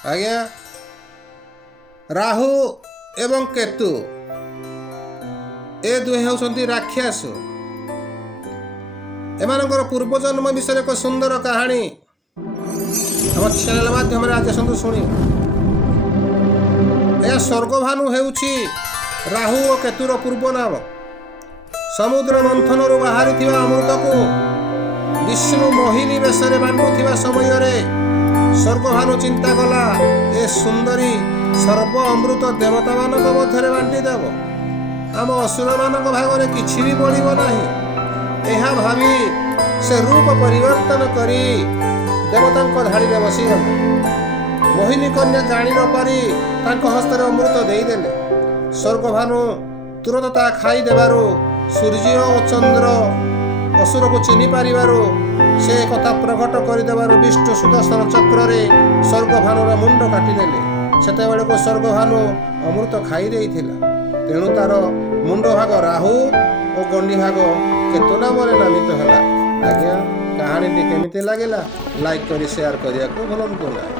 ଆଜ୍ଞା ରାହୁ ଏବଂ କେତୁ ଏ ଦୁହେଁ ହେଉଛନ୍ତି ରାକ୍ଷସ। ଏମାନଙ୍କର ପୂର୍ବଜନ୍ମ ବିଷୟରେ ଏକ ସୁନ୍ଦର କାହାଣୀ ଆମ ଚ୍ୟାନେଲ ମାଧ୍ୟମରେ ଆଜି ଆସନ୍ତୁ ଶୁଣି। ଏହା ସ୍ୱର୍ଗଭାନୁ ହେଉଛି ରାହୁ ଓ କେତୁର ପୂର୍ବ ନାମ। ସମୁଦ୍ର ମନ୍ଥନରୁ ବାହାରିଥିବା ଅମୃତକୁ ବିଷ୍ଣୁ ମୋହିନୀ ବେଶରେ ବାଣ୍ଟୁଥିବା ସମୟରେ ସ୍ୱର୍ଗଭାନୁ ଚିନ୍ତା କଲା, ଏ ସୁନ୍ଦରୀ ସର୍ବ ଅମୃତ ଦେବତାମାନଙ୍କ ମଧ୍ୟରେ ବାଣ୍ଟିଦେବ, ଆମ ଅସୁରମାନଙ୍କ ଭାଗରେ କିଛି ବି ପଡ଼ିବ ନାହିଁ। ଏହା ଭାବି ସେ ରୂପ ପରିବର୍ତ୍ତନ କରି ଦେବତାଙ୍କ ଧାଡ଼ିରେ ବସିଗଲା। ମୋହିନୀ କନ୍ୟା ଜାଣି ନପାରି ତାଙ୍କ ହସ୍ତରେ ଅମୃତ ଦେଇଦେଲେ। ସ୍ୱର୍ଗଭାନୁ ତୁରନ୍ତ ତାହା ଖାଇଦେବାରୁ ସୂର୍ଯ୍ୟ ଓ ଚନ୍ଦ୍ର ଅସୁରକୁ ଚିହ୍ନି ପାରିବାରୁ ସେ କଥା ପ୍ରକଟ କରିଦେବାରୁ ବିଷ୍ଣୁ ସୁଦର୍ଶନ ଚକ୍ରରେ ସ୍ୱର୍ଗଭାନୁର ମୁଣ୍ଡ କାଟିଦେଲେ। ସେତେବେଳକୁ ସ୍ୱର୍ଗଭାନୁ ଅମୃତ ଖାଇ ଦେଇଥିଲା, ତେଣୁ ତାର ମୁଣ୍ଡ ଭାଗ ରାହୁ ଓ ଗଣ୍ଡି ଭାଗ କେତୁ ନାମରେ ନାମିତ ହେଲା। ଆଜ୍ଞା କାହାଣୀଟି କେମିତି ଲାଗିଲା ଲାଇକ୍ କରି ସେୟାର କରିବାକୁ ଭୁଲନ୍ତୁ ନାହିଁ।